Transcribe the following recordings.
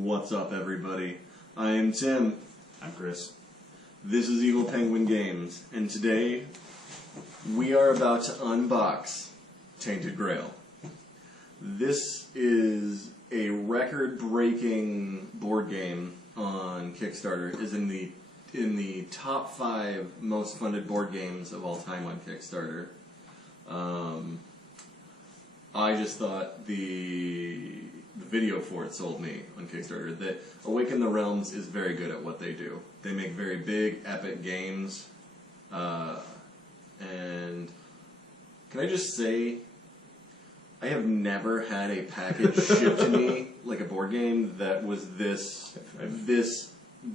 What's up, everybody? I am Tim. I'm Chris. This is Evil Penguin Games, and today we are about to unbox Tainted Grail. This is a record-breaking board game on Kickstarter. Is in the top 5 most funded board games of all time on Kickstarter. I just thought the video for it sold me on Kickstarter. That Awaken the Realms is very good at what they do. They make very big, epic games. And can I just say, I have never had a package shipped to me, like a board game, that was this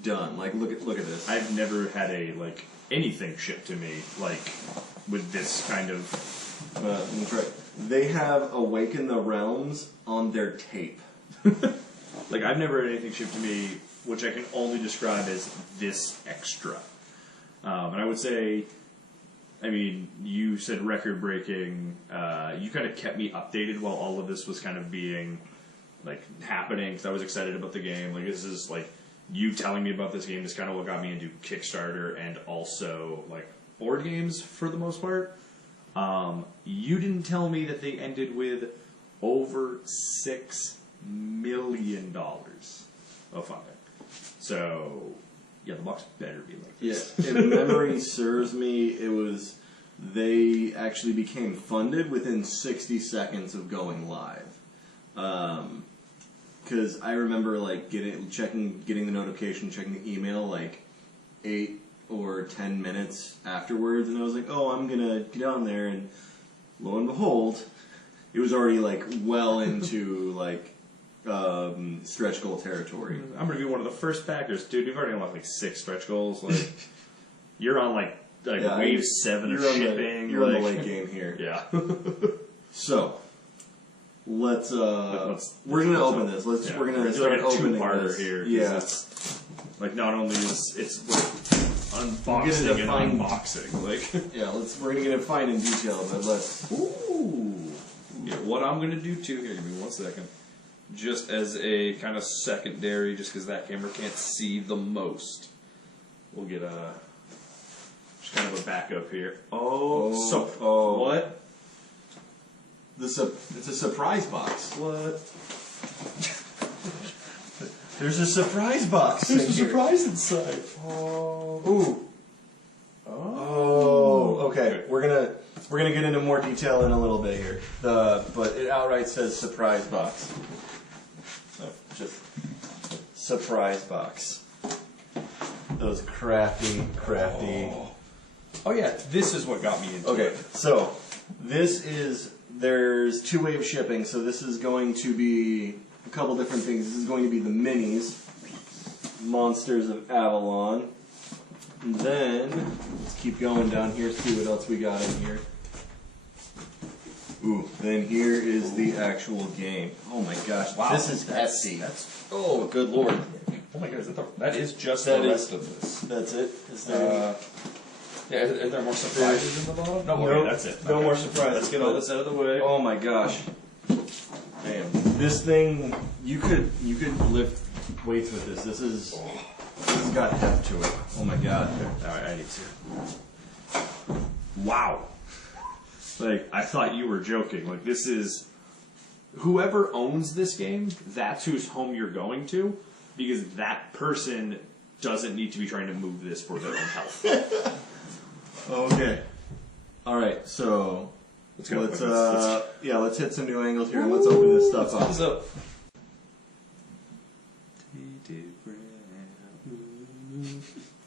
done. Like, look at this. I've never had anything shipped to me with this kind of. That's right. They have Awaken the Realms on their tape. I've never had anything shipped to me, which I can only describe as this extra. And I would say, you said record-breaking. You kind of kept me updated while all of this was kind of being, happening, because I was excited about the game. This is, you telling me about this game is kind of what got me into Kickstarter and also, board games for the most part. You didn't tell me that they ended with over $6 million of funding. So, yeah, the box better be like this. Yeah, if memory serves me, they actually became funded within 60 seconds of going live. Because I remember getting the notification, checking the email 8 or 10 minutes afterwards, and I was like, oh, I'm gonna get on there, and lo and behold, it was already well into stretch goal territory. I'm gonna be one of the first backers, dude. You've already unlocked 6 stretch goals. You're on wave 7 of shipping. You're on the late game here. Yeah. So let's we're gonna open this. We're gonna start opening this here. Yeah. It's, not only is it's unboxing and unboxing. Yeah, we're gonna get it fine in detail, but let's. Ooh. Yeah, what I'm gonna do too here. Give me 1 second. Just as a kind of secondary, just because that camera can't see the most, we'll get just kind of a backup here. What? It's a surprise box. What? There's a surprise box. There's a surprise inside. Ooh. Okay. We're gonna get into more detail in a little bit here. But it outright says surprise box. So just surprise box. Those crafty. Oh yeah, this is what got me into it. Okay, so there's 2-wave shipping. So this is going to be a couple different things. This is going to be the minis, Monsters of Avalon. And then, let's keep going down here, see what else we got in here. Ooh, then here is the actual game. Oh my gosh, wow, this is hefty. Oh, good lord. Oh my gosh, that is just the rest of this. That's it? Is there... yeah, are there more surprises in the bottom? No, okay, that's it. No more surprises. Let's get all this out of the way. Oh my gosh. Man, this thing, you could lift weights with this. This has got heft to it. Oh my god. Alright, I need to. Wow. I thought you were joking. This is... Whoever owns this game, that's whose home you're going to, because that person doesn't need to be trying to move this for their own health. Okay. Alright, so... Let's hit some new angles here and let's open this stuff up. What's up?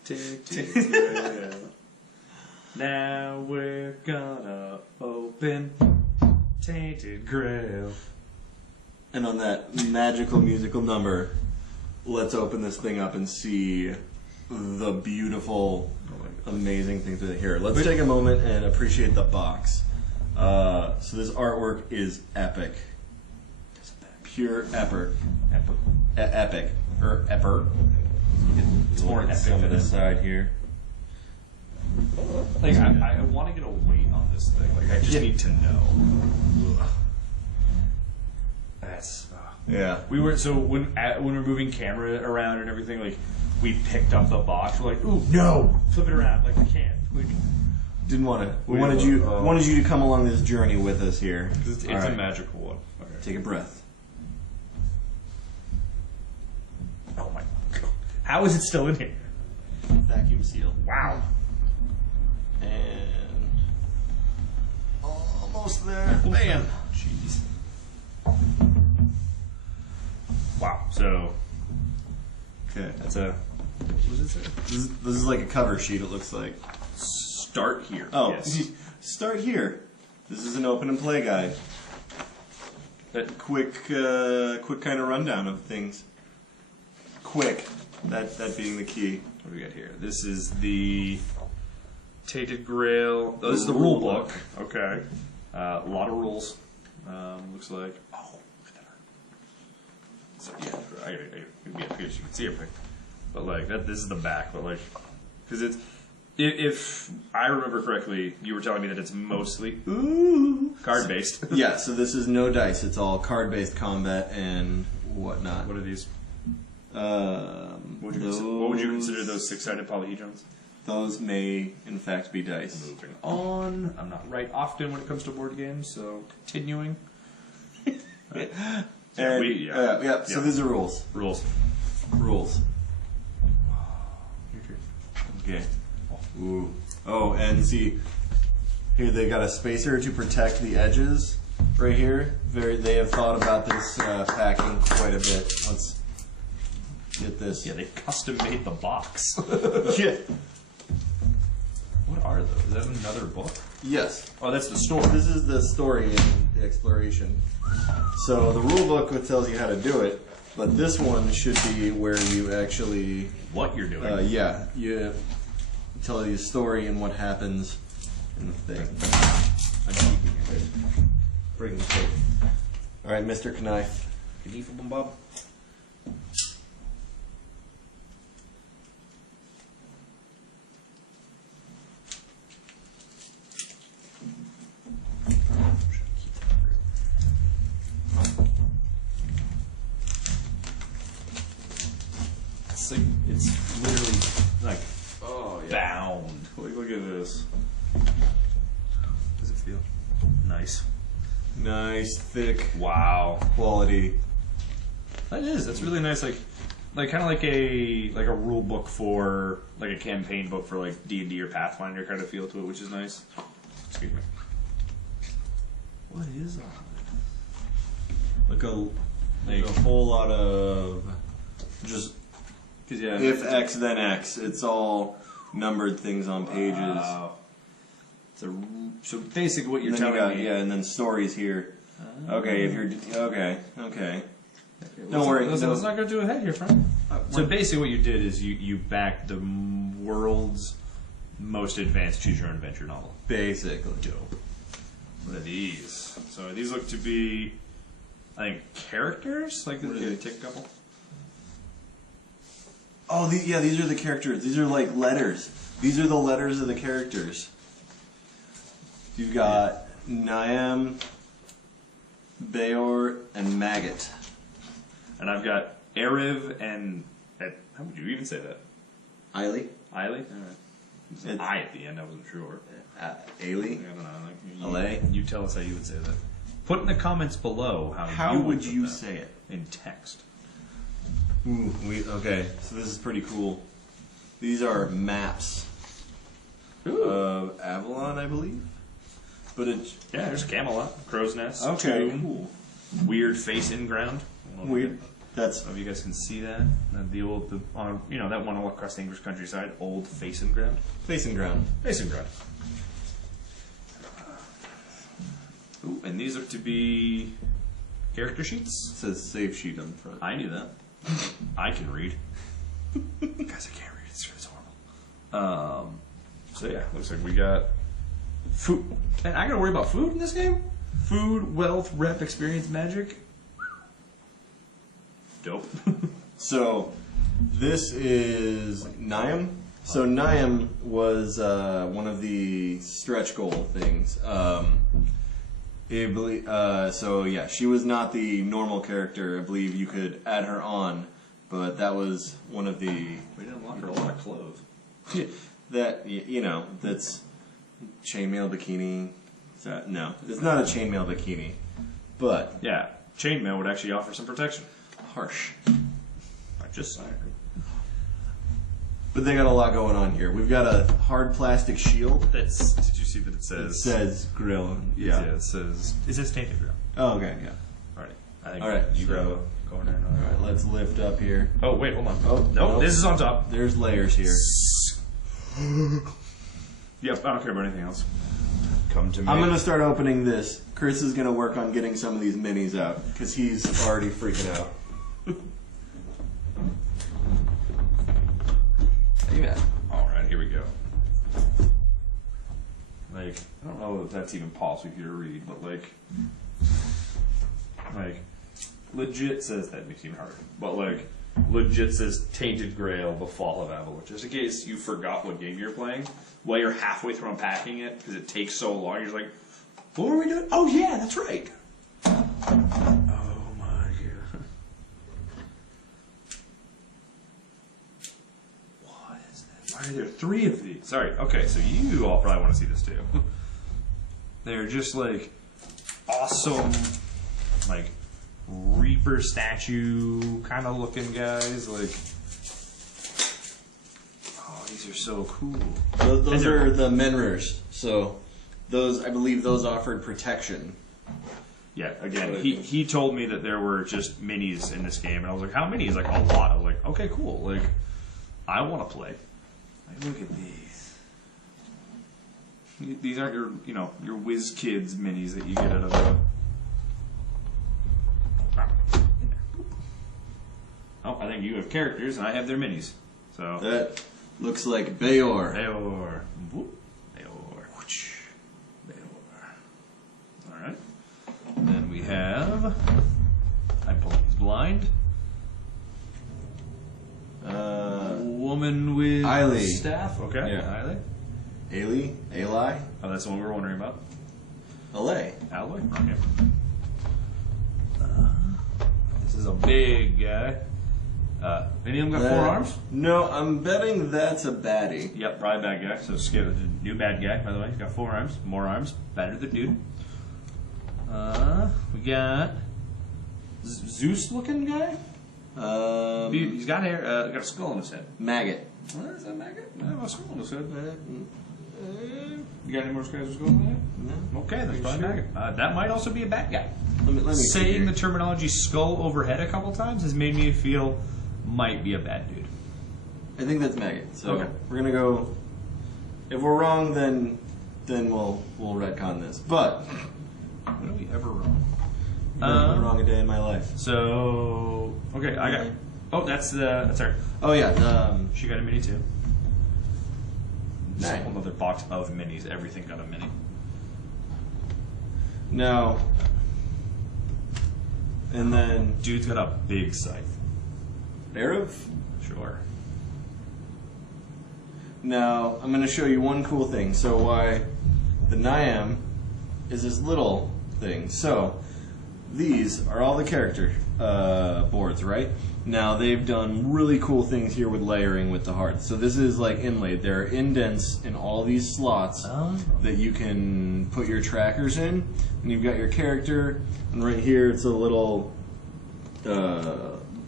Tainted Grail. Now we're gonna open Tainted Grail. And on that magical musical number, let's open this thing up and see the beautiful, amazing things that are here. Let's take a moment and appreciate the box. So this artwork is epic. Pure epic. Epic. Or epper. It's more epic some to of the side here. I want to get a weight on this thing. I just need to know. That's Yeah. We were so when we're moving camera around and everything, like we picked up the box. We're like, ooh, no, flip it around. Like we can't. Like, didn't want to. We wanted you to come along this journey with us here. It's a magical one. Okay. Take a breath. Oh my god! How is it still in here? Vacuum seal. Wow. And almost there. Bam. Jeez. Wow. So. Okay. That's a. What does it say? This is like a cover sheet. It looks like. Start here. Oh, yes. Start here. This is an open and play guide. That quick kind of rundown of things. Quick. That being the key. What do we got here? This is the Tainted Grail. Oh, this is the rule book. Okay. A lot of rules. Looks like. Oh, look at that art. So, yeah, I guess you can see everything. But like that, this is the back. But like, because it's. If I remember correctly, you were telling me that it's mostly card based. Yeah, so this is no dice. It's all card based combat and whatnot. What are these? What would you consider those 6-sided polyhedrons? Those may, in fact, be dice. Moving on. I'm not right often when it comes to board games, so continuing. So these are rules. Rules. Okay. Ooh. Oh, and see, here they got a spacer to protect the edges. Right here, they have thought about this packing quite a bit. Let's get this. Yeah, they custom made the box. Yeah. What are those? Is that another book? Yes. Oh, that's the story. This is the story and the exploration. So the rule book tells you how to do it, but this one should be where you actually... What you're doing. Yeah. You tell you a story and what happens in the thing. I'm keeping it. Bring the tape. Alright, Mr. Knife. Knife Bob. It's literally like bound. Look at this. Does it feel nice? Nice, thick, Wow, quality. that is. That's really nice. Like kind of like a rule book for like a campaign book for like D&D or Pathfinder kind of feel to it, which is nice. Excuse me. What is all this? Like a whole lot of just if X then X. It's all numbered things on pages. Wow. So basically, what you're telling me, and then stories here. Okay, if you're okay. Don't worry. Let's not go too ahead here, friend. So basically, what you did is you backed the world's most advanced choose your own adventure novel. Basically, Dope. What are these? So these look to be, I think, characters. Like, take a couple. Oh, these are the characters. These are like letters. These are the letters of the characters. You've got Niam, Bayor, and Maggot. And I've got Eriv and how would you even say that? Eiley? Eiley? There's an I at the end, I wasn't sure. Ailey? I don't know. LA? You tell us how you would say that. Put in the comments below how you would put you that say it? in text. Ooh, okay, so this is pretty cool. These are maps of Avalon, I believe. But it's there's Camelot, Crow's Nest. okay, Tomb, cool. Weird face in ground. Weird. That's I don't know if you guys can see that. The old, that one all across the English countryside. Old face in ground. facing ground. Face in ground. Ooh, and these look to be character sheets. It says save sheet on the front. I knew that. I can read. Guys, I can't read. It's horrible. So yeah, looks like we got food. And I gotta worry about food in this game? Food, wealth, rep, experience, magic. Dope. So, this is Niam. So Niam was one of the stretch goal things. So yeah, she was not the normal character. I believe you could add her on, but that was one of the. We didn't unlock her a lot of clothes. That that's chainmail bikini. No, it's not a chainmail bikini, but Yeah, chainmail would actually offer some protection. harsh. I just saying. But they got a lot going on here. We've got a hard plastic shield. Did you see that it says? It says grill. Yeah. It says Tainted Grail. Oh, okay. Yeah. Alright. I think All right, you so- grab a corner. All right. Let's lift up here. Oh wait, hold on. Oh, no, nope. this is on top. There's layers here. Yep, I don't care about anything else. Come to me. I'm gonna start opening this. Chris is gonna work on getting some of these minis out because he's already freaking out. Yeah. Alright, here we go. Like, I don't know if that's even possible for you to read, but like, legit says, that makes it even harder, but like, legit says Tainted Grail, The Fall of Avalon, just in case you forgot what game you're playing, while you're halfway through unpacking it, because it takes so long, you're just like, what were we doing? Oh yeah, that's right! Oh my god. What is that? Why are there 3 of these? Sorry, okay, so you all probably want to see this too. They're just like, awesome, like, Reaper statue kind of looking guys, like, oh, these are so cool. Those are the Menrers. So those, I believe, those offered protection. Yeah, again, he told me that there were just minis in this game, and I was like, how many? He's like, a lot. I was like, okay, cool. Like, I want to play. Like, look at these. These aren't your whiz kids minis that you get out of a. Oh, I think you have characters and I have their minis. So That looks like Bayor. Bayor. Whoop. Bayor. Whoosh. Bayor. Alright. Then we have, I'm pulling these blind. Woman with Eiley. staff. Okay. Yeah. Eiley. Eli? Oh, that's the one we were wondering about. Alay. Alloy? Okay. This is a big guy. Any of them got 4 arms? No, I'm betting that's a baddie. Yep, probably bad guy. So skip new bad guy, by the way. He's got 4 arms. More arms. Better than dude. We got Zeus looking guy. He's got hair. Got a skull on his head. Maggot. Is that maggot? No, a skull on his head. You got any more guys with skulls on their head? No. Okay, that's probably sure? maggot. That might also be a bad guy. Let me Saying the figure. terminology skull overhead a couple times has made me feel might be a bad dude. I think that's maggot. So Okay. we're gonna go. If we're wrong, then we'll retcon this. But When are we ever wrong? I've been wrong a day in my life. So okay, I got. Oh, that's her. Oh yeah. She got a mini too. Just a Nice. whole other box of minis. Everything got a mini. No. And then Dude's got a big scythe. Arab. Sure. Now I'm going to show you one cool thing. So why the Niam is this little thing. So these are all the character boards, right? Now they've done really cool things here with layering with the hearts. So this is like inlaid. There are indents in all these slots that you can put your trackers in, and you've got your character. And right here, it's a little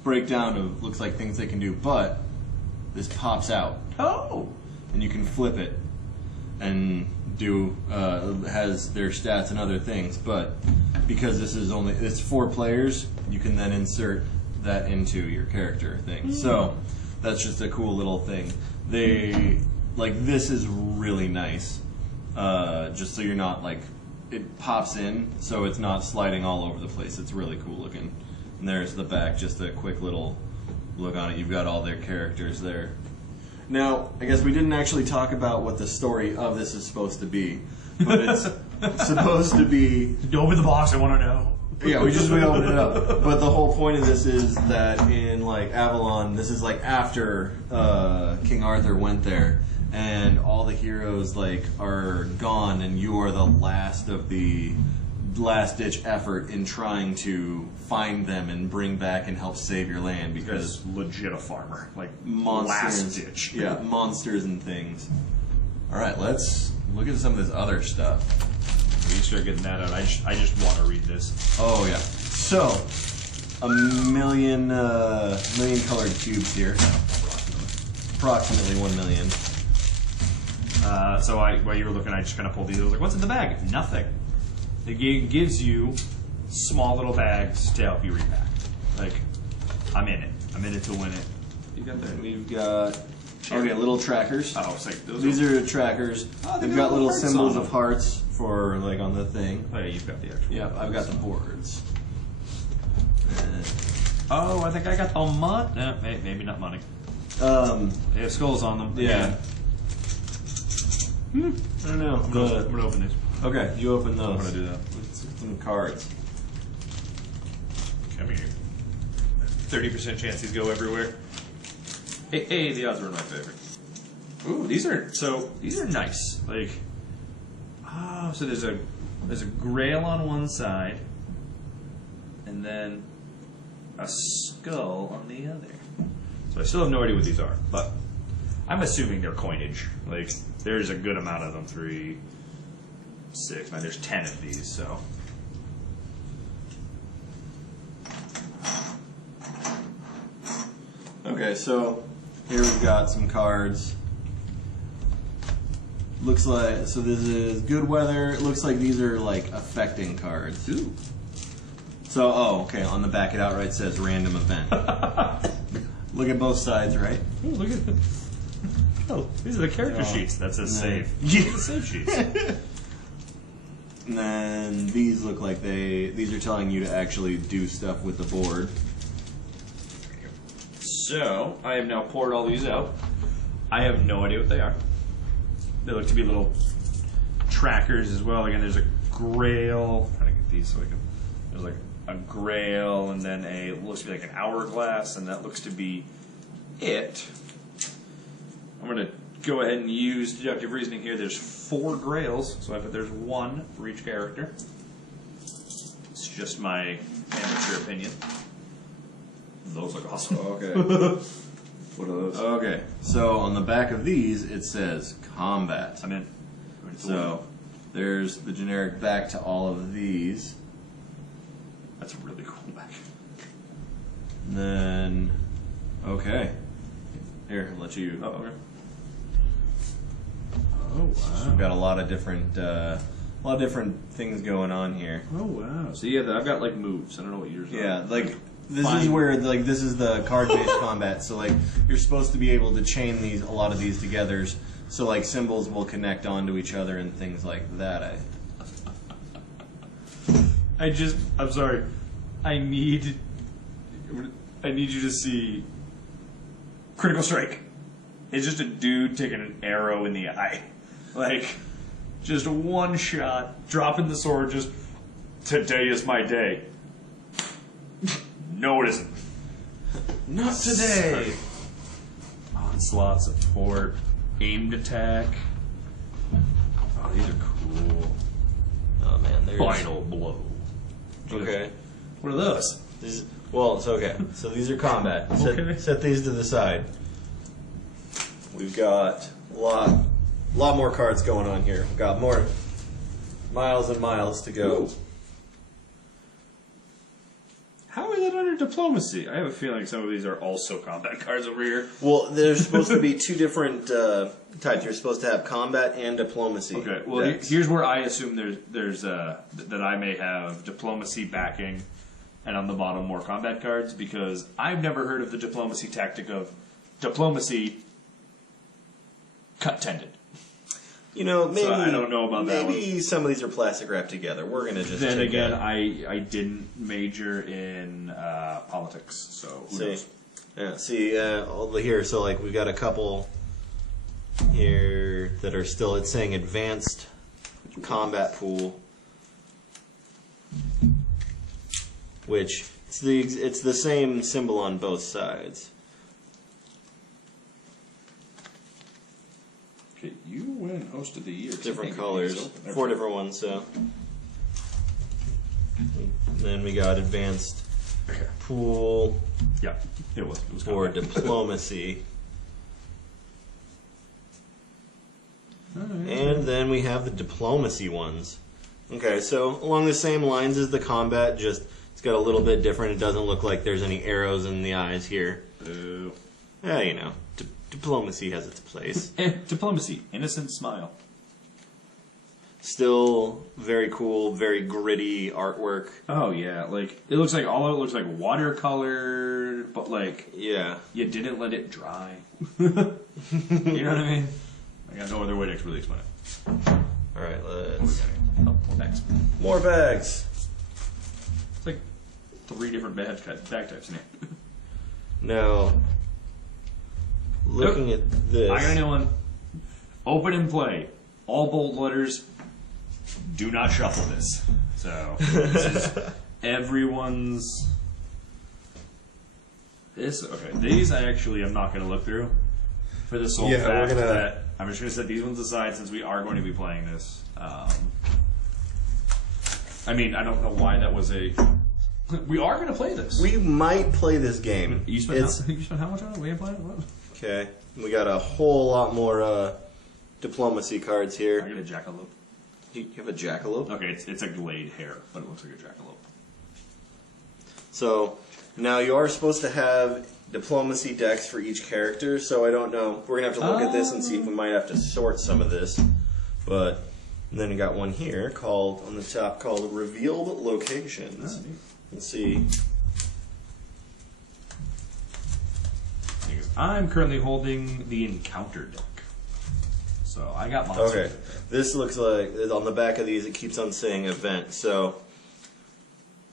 breakdown of looks like things they can do. But this pops out. Oh. And you can flip it and do has their stats and other things, but because this is only it's 4 players, you can then insert that into your character thing. So that's just a cool little thing. They like this is really nice, just so you're not like it pops in, so it's not sliding all over the place. It's really cool looking. And there's the back, just a quick little look on it. You've got all their characters there. Now, I guess we didn't actually talk about what the story of this is supposed to be, but it's supposed to be... Open the box, I want to know. Yeah, we opened it up. But the whole point of this is that in, like, Avalon, this is, like, after King Arthur went there, and all the heroes, like, are gone, and you are the last of the last-ditch effort in trying to find them and bring back and help save your land because Because legit a farmer. Like, monsters, last ditch. yeah, monsters and things. All right, let's look at some of this other stuff. You start getting that out. I just want to read this. Oh yeah. So, a million colored cubes here. Approximately 1 million. So while you were looking, I just kind of pulled these. I was like, what's in the bag? Nothing. The game gives you small little bags to help you repack. Like, I'm in it. I'm in it to win it. You got that? We've got little trackers. Oh, it's like those. These are trackers. Oh, They've got little hearts symbols on of them. hearts for like on the thing. Oh yeah, you've got the actual. Yep, I've got the boards. Oh, I think I got the money. Maybe not money. They have skulls on them. Yeah. I don't know. I'm gonna open these. Okay, you open those. I'm gonna do that. Some cards. Come here. 30% chance these go everywhere. Hey, the odds were in my favor. Ooh, these are nice. Like, so there's a grail on one side, and then a skull on the other. So I still have no idea what these are, but I'm assuming they're coinage. Like, there's a good amount of them. 3, 6, 9. There's 10 of these, so. Okay, so here we've got some cards. Looks like, so this is good weather. It looks like these are like affecting cards. Ooh. So, okay, on the back it outright says random event. Look at both sides, right? Ooh, look at this. Oh, these are the character sheets. That says save. Yeah. The save sheets. And then these look like these are telling you to actually do stuff with the board. So, I have now poured all these out. I have no idea what they are. They look to be little trackers as well. Again, there's a grail. I'm trying to get these so I can. There's like a grail and then it looks to be like an hourglass, and that looks to be it. I'm going to go ahead and use deductive reasoning here. There's 4 grails, so I bet there's 1 for each character. It's just my amateur opinion. Those look awesome. Okay. What are those? Okay, so on the back of these it says combat. I'm in. So there's the generic back to all of these. That's a really cool back. And then, okay. Here, I'll let you. Oh, okay. Oh, wow. We've got a lot of different things going on here. Oh wow! So yeah, I've got like moves. I don't know what yours are. Yeah, like this Fine. is where like this is the card-based combat. So like you're supposed to be able to chain a lot of these together. So like symbols will connect onto each other and things like that. I'm sorry. I need you to see Critical Strike. It's just a dude taking an arrow in the eye. Like, just one shot, dropping the sword, just, today is my day. No, it isn't. Not today. Onslaught, support, aimed attack. Oh, these are cool. Oh man, there's Final blow. Okay. What are those? Well, it's okay. So these are combat. Okay. Set these to the side. We've got a lot more cards going on here. We've got more miles and miles to go. Ooh. How are that under diplomacy? I have a feeling some of these are also combat cards over here. Well, there's supposed to be 2 different types. You're supposed to have combat and diplomacy. Okay, well decks. here's where I assume there's that I may have diplomacy backing, and on the bottom more combat cards, because I've never heard of the diplomacy tactic of diplomacy cut tended. You know, maybe So I don't know about that Maybe some of these are plastic wrapped together. We're gonna just. Then take again, that. I didn't major in politics, so who knows? Yeah, see, over here, so like we've got a couple here that are still, it's saying advanced combat pool, which it's the same symbol on both sides. Okay, you win host of the year. Different colors, 4 different ones, so. Then we got advanced pool Yeah, it was for diplomacy. And then we have the diplomacy ones. Okay, so along the same lines as the combat, just it's got a little bit different. It doesn't look like there's any arrows in the eyes here. Boo. Yeah, you know, diplomacy has its place. Diplomacy, innocent smile. Still very cool, very gritty artwork. Oh yeah, like it looks like all of it looks like watercolor, but like Yeah. you didn't let it dry. You know what I mean? I got no other way to really explain it. All right, let's. Oh, more bags. More bags. It's like 3 different bag types in here. Now, looking at this. I got a new one. Open and play. All bold letters. Do not shuffle this. So this is everyone's. Okay. These I actually am not going to look through for the sole fact that I'm just going to set these ones aside since we are going to be playing this. I mean, I don't know why that was a. We are going to play this. We might play this game. You spent how much on it? We ain't playing it? What? Okay, we got a whole lot more diplomacy cards I here. got a jackalope. You have a jackalope? Okay, it's a glade hare, but it looks like a jackalope. So, now you are supposed to have diplomacy decks for each character, so I don't know. We're going to have to look at this and see if we might have to sort some of this. But then you got one here called, on the top, called Revealed Locations. Let's see. I'm currently holding the Encounter deck. So I got monsters. Okay, this looks like, on the back of these it keeps on saying event, so...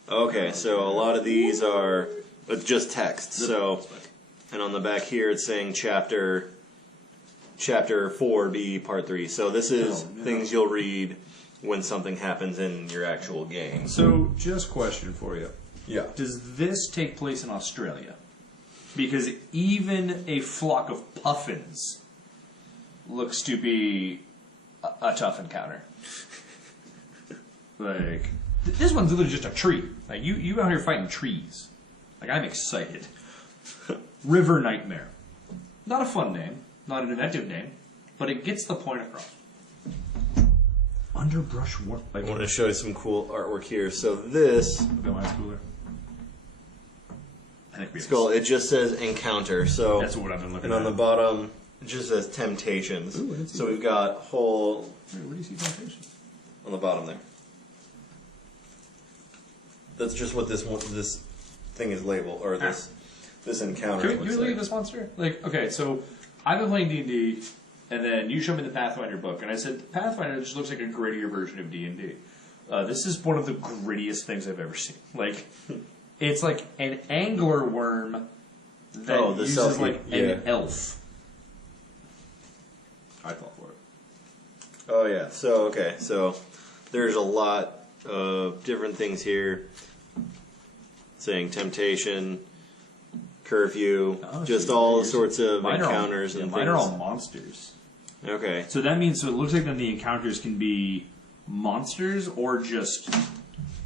Okay, so a lot of these are just text, so... And on the back here it's saying Chapter 4B, Part 3. So this is things you'll read when something happens in your actual game. So, just question for you. Yeah. Does this take place in Australia? Because even a flock of puffins looks to be a tough encounter. Like, this one's literally just a tree. Like, you out here fighting trees. Like, I'm excited. River Nightmare. Not a fun name, not an inventive name, but it gets the point across. Underbrush war. I want to show you some cool artwork here. So this... Okay, mine's cooler. I think we it's called, it just says Encounter. So that's what I've been looking and at. on the bottom, it just says Temptations. Ooh, I didn't see so that. we've got whole... Where do you see Temptations? On the bottom there. That's just what this thing is labeled, or this encounter. Can you leave this monster? Like, okay, so I've been playing D&D, and then you showed me the Pathfinder book, and I said, Pathfinder just looks like a grittier version of D&D. This is one of the grittiest things I've ever seen. Like, it's like an angler worm that uses like an elf. I fall for it. Oh yeah. So okay. So there's a lot of different things here, saying temptation, curfew, just all sorts of encounters and things. Mine are all monsters. Okay. So that means, so it looks like then the encounters can be monsters or just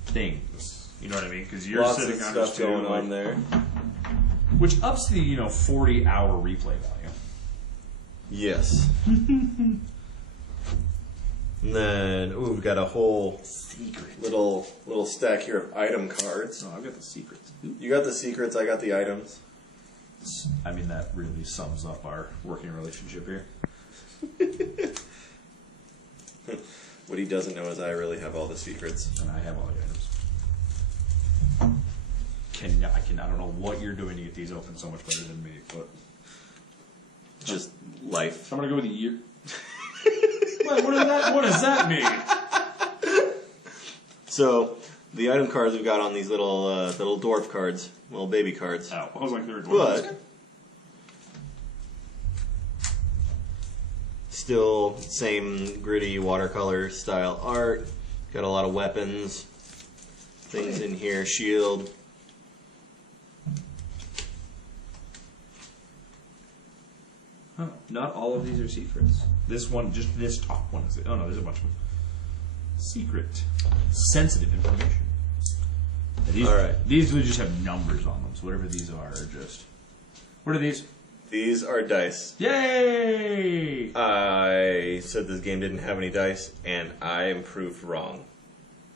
things. You know what I mean? Because you're lots sitting of on stuff going on there. Which ups the 40-hour replay value. Yes. And then we've got a whole little stack here of item cards. No, I've got the secrets. You got the secrets. I got the items. I mean, that really sums up our working relationship here. What he doesn't know is I really have all the secrets. And I have all the items. I don't know what you're doing to get these open so much better than me, but Just life. I'm gonna go with a year. What does that mean? So the item cards we've got on these little dwarf cards, little baby cards. Oh, I was like, they're But still same gritty watercolor style art. Got a lot of weapons, things in here, shield. Huh. Not all of these are secrets. This one, just this top one is it. Oh no, there's a bunch of them. Secret. Sensitive information. These, All right. These would just have numbers on them, so whatever these are just... What are these? These are dice. Yay! I said this game didn't have any dice, and I am proved wrong.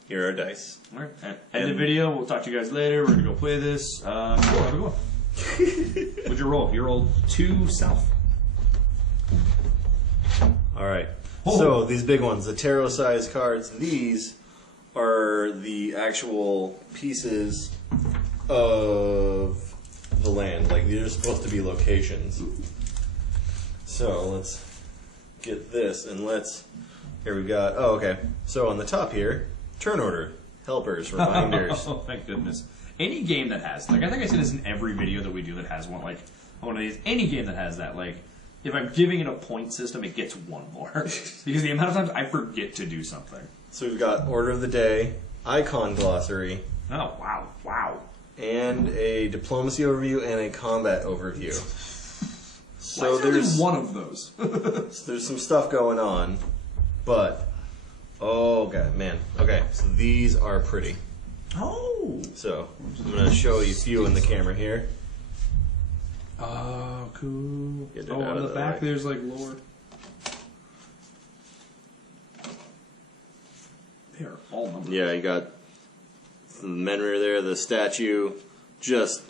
Here are dice. Alright, end the video. We'll talk to you guys later. We're going to go play this. Cool, have a go. What'd you roll? You rolled 2 south. Alright. Oh. So, these big ones, the tarot-sized cards, these are the actual pieces of the land. Like, these are supposed to be locations. So, let's get this, and here we've got, oh, okay. So, on the top here, turn order, helpers, reminders. Oh, thank goodness. Any game that has, like, I think I say this in every video that we do that has one of these, any game that has that, like, if I'm giving it a point system, it gets 1 more. Because the amount of times I forget to do something. So we've got order of the day, icon glossary. Oh, wow, wow. And a diplomacy overview and a combat overview. So there's one of those. So there's some stuff going on, but oh god, man. Okay, so these are pretty. Oh. So I'm gonna show you a few in the camera here. Oh, cool. Get it Oh, out on of the the back way. there's like lore. They are all numbered. Yeah, you got the Menrir there, the statue, just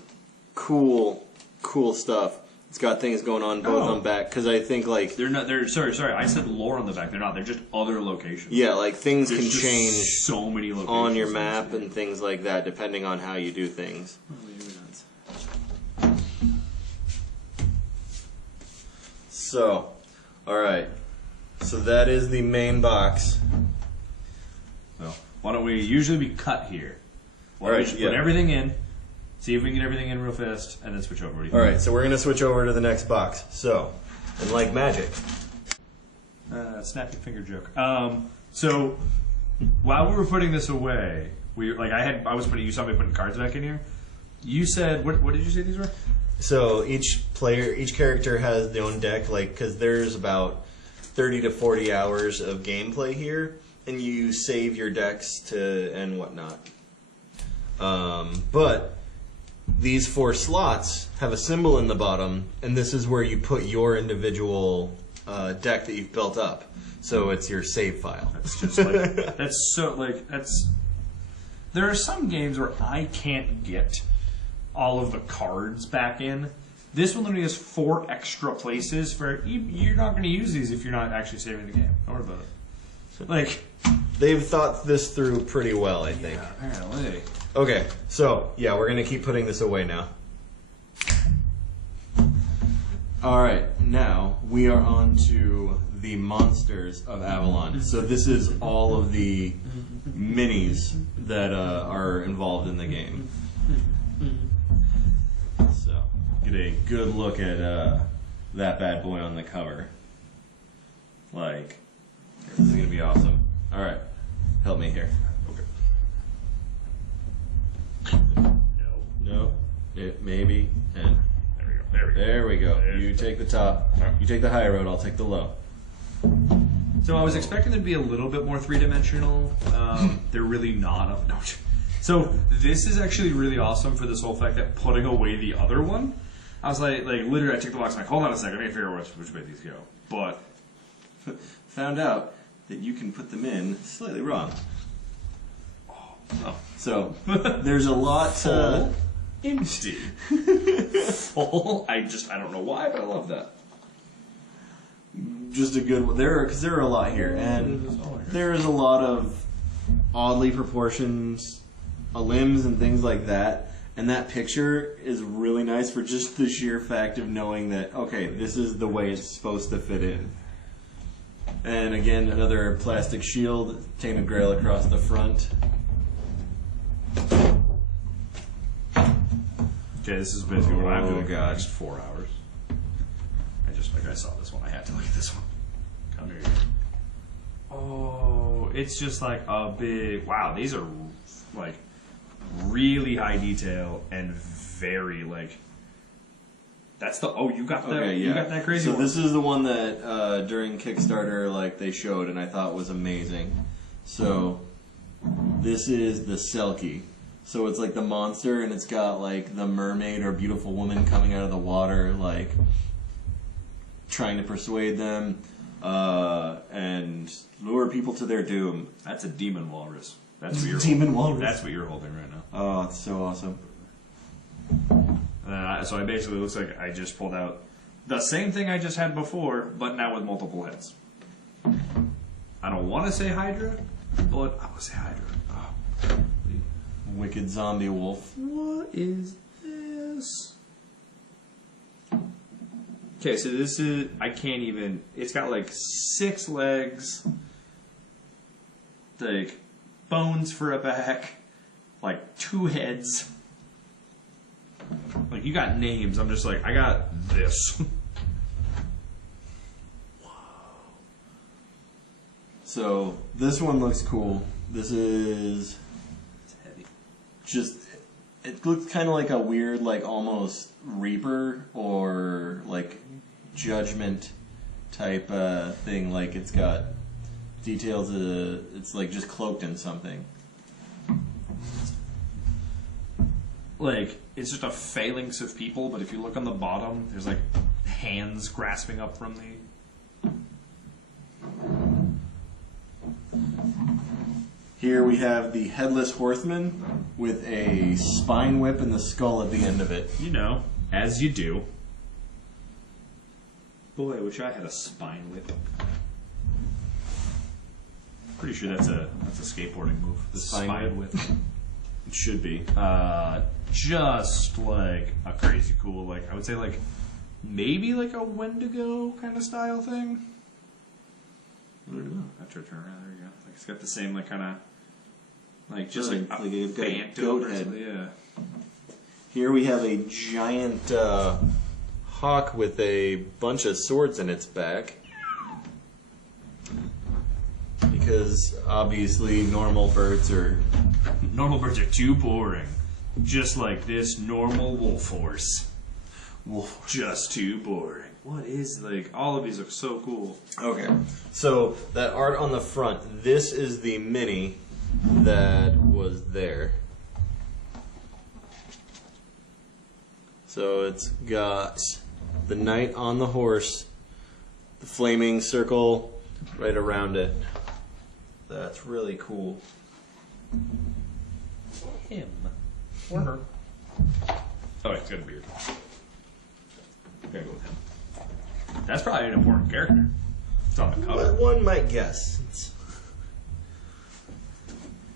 cool stuff. It's got things going on both on back because I think like They're not. They're sorry. I said lore on the back. They're not. They're just other locations. yeah, like things There's can just change so many locations on your in map this and things like that depending on how you do things. So, alright. So that is the main box. So why don't we? Usually we cut here. Why don't we just put everything in? See if we can get everything in real fast, and then switch over. Alright, so we're going to switch over to the next box. So, and like magic. Snappy finger joke. So while we were putting this away, I was putting. You saw me putting cards back in here. You said what did you say these were? So each character has their own deck, like, because there's about 30 to 40 hours of gameplay here, and you save your decks and whatnot. But these 4 slots have a symbol in the bottom, and this is where you put your individual deck that you've built up. So it's your save file. That's just like there are some games where I can't get all of the cards back in. This one literally has 4 extra places for you're not going to use these if you're not actually saving the game. Don't worry about it. Like they've thought this through pretty well, I think. Yeah, apparently. Okay, so yeah, we're gonna keep putting this away now. All right, now we are on to the monsters of Avalon. So this is all of the minis that are involved in the game. So get a good look at that bad boy on the cover. Like, this is gonna be awesome. All right, help me here. No. Maybe. And there we go. You take the top. You take the high road. I'll take the low. So I was expecting them to be a little bit more 3-dimensional. They're really not. No. So this is actually really awesome for this whole fact that putting away the other one. I was like literally, I took the box and like, hold on a second, I need to figure out which way these go. But found out that you can put them in slightly wrong. Oh. So there's a lot Full. empty. Full. I don't know why, but I love that. Just a good one. Because there are a lot here, and there is a lot of oddly proportioned limbs and things like that. And that picture is really nice for just the sheer fact of knowing that, okay, this is the way it's supposed to fit in. And again, another plastic shield, Tainted Grail across the front. Okay, this is basically what I'm doing for the God. next 4 hours. I saw this one. I had to look at this one. Come here. Oh, it's just like a big. Wow, these are like really high detail and very like. That's the. Oh, you got that. Okay, yeah. You got that crazy So one. this is the one that during Kickstarter, like they showed, and I thought was amazing. So this is the Selkie. So it's like the monster, and it's got like the mermaid or beautiful woman coming out of the water, like trying to persuade them and lure people to their doom. That's a demon walrus. That's what you're Demon holding. walrus. That's what you're holding right now. Oh, it's so awesome. So I basically looks like I just pulled out the same thing I just had before, but now with multiple heads. I don't want to say Hydra, but I will say Hydra. Oh. Wicked zombie wolf. What is this? Okay, so this is, I can't even, it's got like 6 legs, like bones for a back, like 2 heads. Like, you got names, I'm just like, I got this. So this one looks cool. This is It's heavy. just, it looks kind of like a weird, like almost Reaper or like Judgment type thing. Like it's got details it's like just cloaked in something. Like, it's just a phalanx of people, but if you look on the bottom, there's like hands grasping up from the... Here we have the Headless Horseman with a spine whip and the skull at the end of it. You know, as you do. Boy, I wish I had a spine whip. Pretty sure that's a skateboarding move. The spine whip. It should be. Just like a crazy cool, like I would say, like maybe like a Wendigo kind of style thing. I try to turn around. There you go. Like it's got the same like kind of like just like a phantom goat or head. something, yeah. Here we have a giant hawk with a bunch of swords in its back. Because obviously normal birds are too boring. Just like this normal wolf horse. wolf. Just too boring. What is like all of these look so cool. Okay, so that art on the front, this is the mini that was there. So it's got the knight on the horse, the flaming circle right around it. That's really cool. Him. Or her. Oh, it's got a beard. Gotta go with him. That's probably an important character. It's on the cover. One might guess.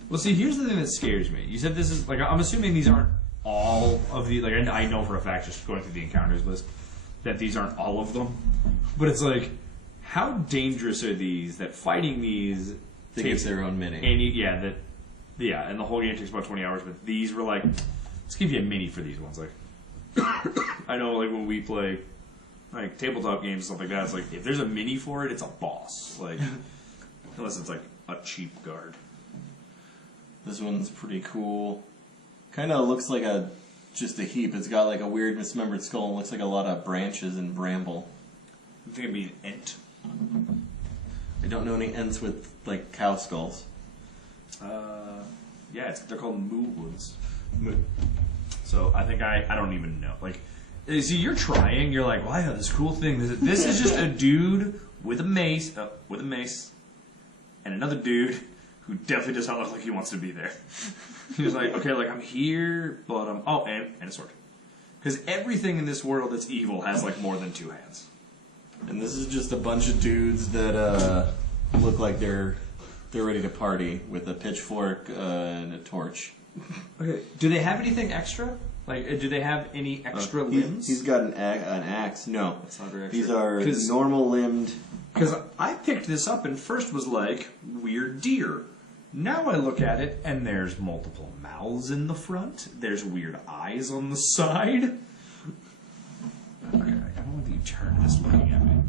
Well, see, here's the thing that scares me. You said this is, like, I'm assuming these aren't all of the, like, I know for a fact, just going through the encounters list, that these aren't all of them. But it's like, how dangerous are these that fighting these They get their own mini. And the whole game takes about 20 hours, but these were like, let's give you a mini for these ones. Like, I know, like, when we play, like, tabletop games and stuff like that, it's like, if there's a mini for it, it's a boss. Like, unless it's, like, a cheap guard. This one's pretty cool. Kind of looks like just a heap. It's got like a weird mismembered skull and looks like a lot of branches and bramble. I think it'd be an ent. I don't know any ents with like cow skulls. Yeah, they're called moons. So I think I don't even know. Like, see, you're trying. You're like, well, I have this cool thing. This is just a dude with a mace, and another dude who definitely does not look like he wants to be there. He's like, okay, like I'm here, but and a sword. Because everything in this world that's evil has like more than 2 hands. And this is just a bunch of dudes that look like they're ready to party with a pitchfork and a torch. Okay. Do they have anything extra? Like, do they have any extra limbs? He's got an axe. No, That's not very extra. these are normal limbed. Because I picked this up and first was like, weird deer. Now I look at it and there's multiple mouths in the front. There's weird eyes on the side. Okay, I don't want you to turn this looking at me.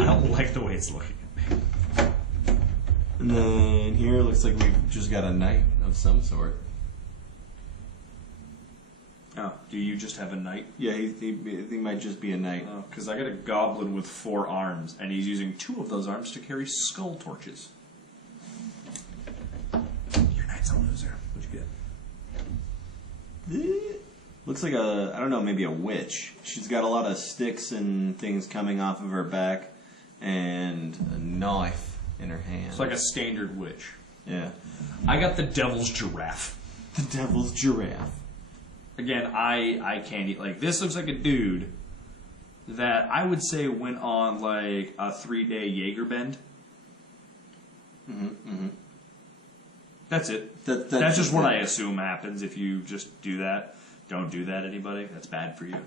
I don't like the way it's looking at me. And then here it looks like we've just got a knight of some sort. Oh, do you just have a knight? Yeah, he might just be a knight. Oh, because I got a goblin with 4 arms, and he's using 2 of those arms to carry skull torches. Your knight's a loser. What'd you get? Looks like I don't know, maybe a witch. She's got a lot of sticks and things coming off of her back, and a knife in her hand. It's like a standard witch. Yeah. I got the Devil's Giraffe. The Devil's Giraffe. Again, I can't eat. Like, this looks like a dude that I would say went on, like, a 3-day Jaeger bend. That's it. That's just what I assume happens if you just do that. Don't do that, anybody. That's bad for you.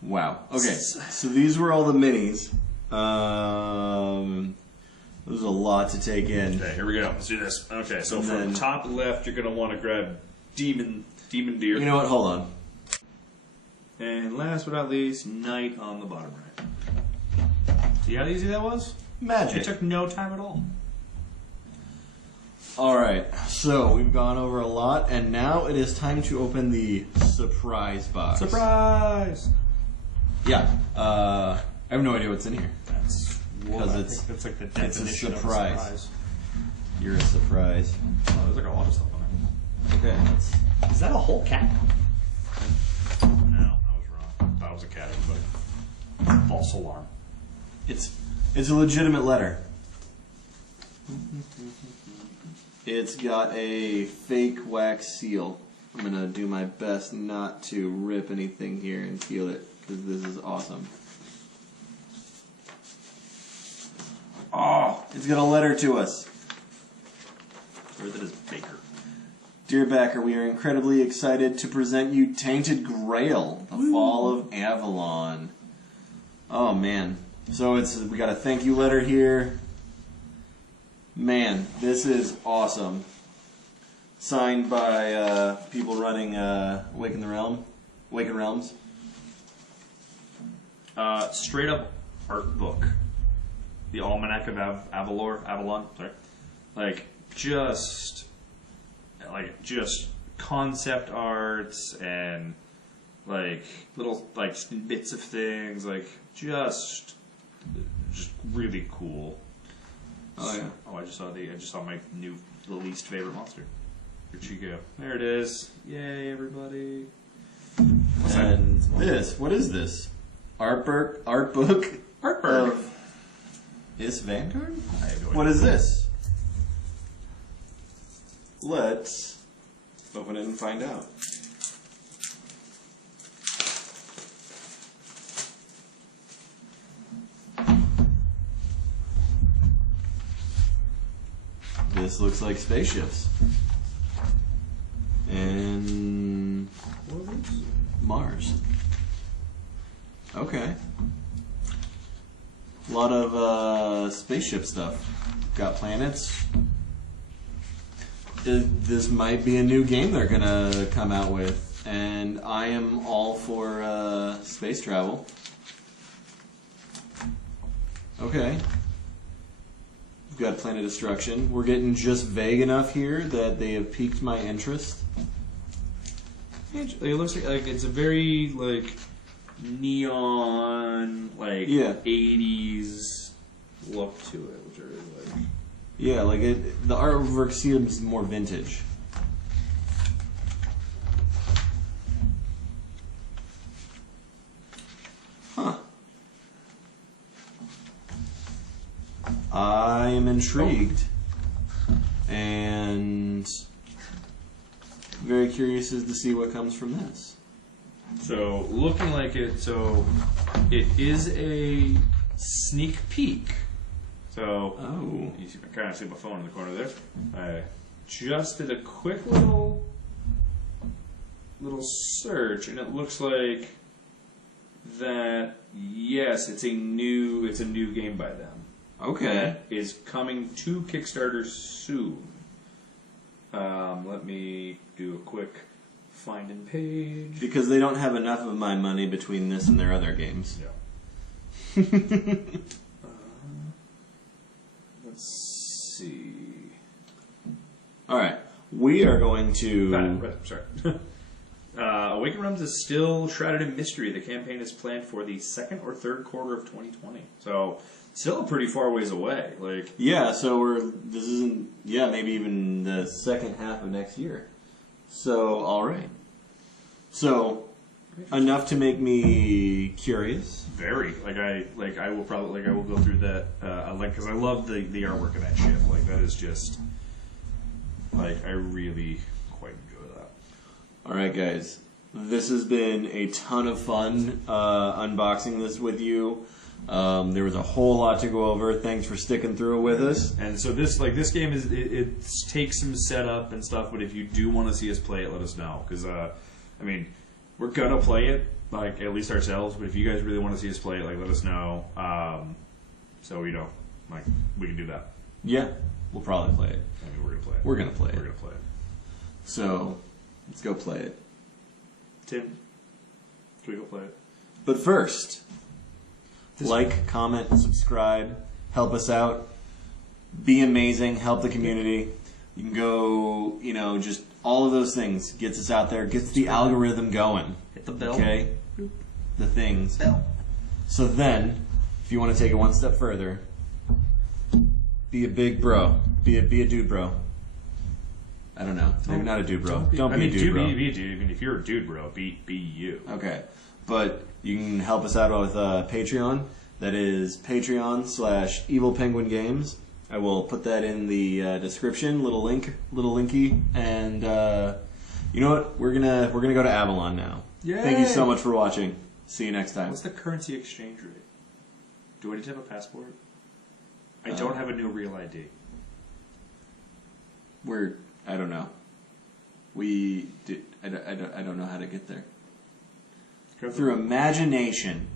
Wow. Okay, so these were all the minis. There's a lot to take in. Okay, here we go. Let's do this. Okay, so from top left, you're going to want to grab Demon Deer. You know what? Hold on. And last but not least, Knight on the bottom right. See how easy that was? Magic. It took no time at all. Alright, so we've gone over a lot, and now it is time to open the surprise box. Surprise! Yeah, I have no idea what's in here. Because that's like the definition of a surprise. You're a surprise. Oh, there's like a lot of stuff on there. Okay. Is that a whole cat? No, I was wrong. I thought it was a cat, everybody. False alarm. It's a legitimate letter. It's got a fake wax seal. I'm going to do my best not to rip anything here and peel it, because this is awesome. Oh, it's got a letter to us. Or that is Baker. Dear Backer, we are incredibly excited to present you Tainted Grail, the Fall of Avalon. Oh, man. So we got a thank you letter here. Man, this is awesome. Signed by people running Awaken Realms. Straight up art book. The Almanac of Avalon. Sorry, like just concept arts and like little like bits of things, like just really cool. Oh yeah. Oh, I just saw my new least favorite monster. Here you go. There it is. Yay, everybody. And this, what is this? Art book? Of Is Vanguard? I have no idea. What is this? Let's open it and find out. This looks like spaceships. And Mars. Okay. A lot of spaceship stuff. Got planets. This might be a new game they're gonna come out with, and I am all for space travel. Okay. We've got Planet Destruction. We're getting just vague enough here that they have piqued my interest. It looks like it's a very like neon, like 80s look to it, which I really like. Yeah, like the artwork seems more vintage. Huh. I am intrigued and very curious as to see what comes from this. So, looking like it, so it is a sneak peek. So, you see, I kind of see my phone in the corner there. I just did a quick little search, and it looks like that. Yes, it's a new game by them. Okay, that is coming to Kickstarter soon. Let me do a quick finding page. Because they don't have enough of my money between this and their other games. Yeah. Let's see. Alright, we are going to... Sorry. Awaken Realms is still shrouded in mystery. The campaign is planned for the second or third quarter of 2020. So, still a pretty far ways away. Yeah, so maybe even the second half of next year. So, all right. So, enough to make me curious. Very I will go through that because I love the artwork of that ship. Like that is just I really quite enjoy that. All right, guys. This has been a ton of fun unboxing this with you. There was a whole lot to go over. Thanks for sticking through with us. And so this game is it takes some setup and stuff. But if you do want to see us play it, let us know because we're gonna play it at least ourselves. But if you guys really want to see us play it, let us know. So we can do that. Yeah, we'll probably play it. We're gonna play it. We're gonna play it. We're gonna play it. So let's go play it. Tim, should we go play it? But first, like, comment, subscribe, help us out, be amazing, help the community. You can go, just all of those things gets us out there, gets the algorithm going. Hit the bell. Okay? The things. Bell. So then, if you want to take it one step further, be a big bro. Be a dude bro. I don't know. Maybe not a dude bro. Don't be a dude bro. Be a dude. If you're a dude bro, be you. Okay. But you can help us out with Patreon. That is Patreon/Evil Penguin Games. I will put that in the description. Little linky. And you know what? We're gonna go to Avalon now. Yay! Thank you so much for watching. See you next time. What's the currency exchange rate? Do I need to have a passport? I don't have a new real ID. I don't know. I don't know how to get there. Through imagination.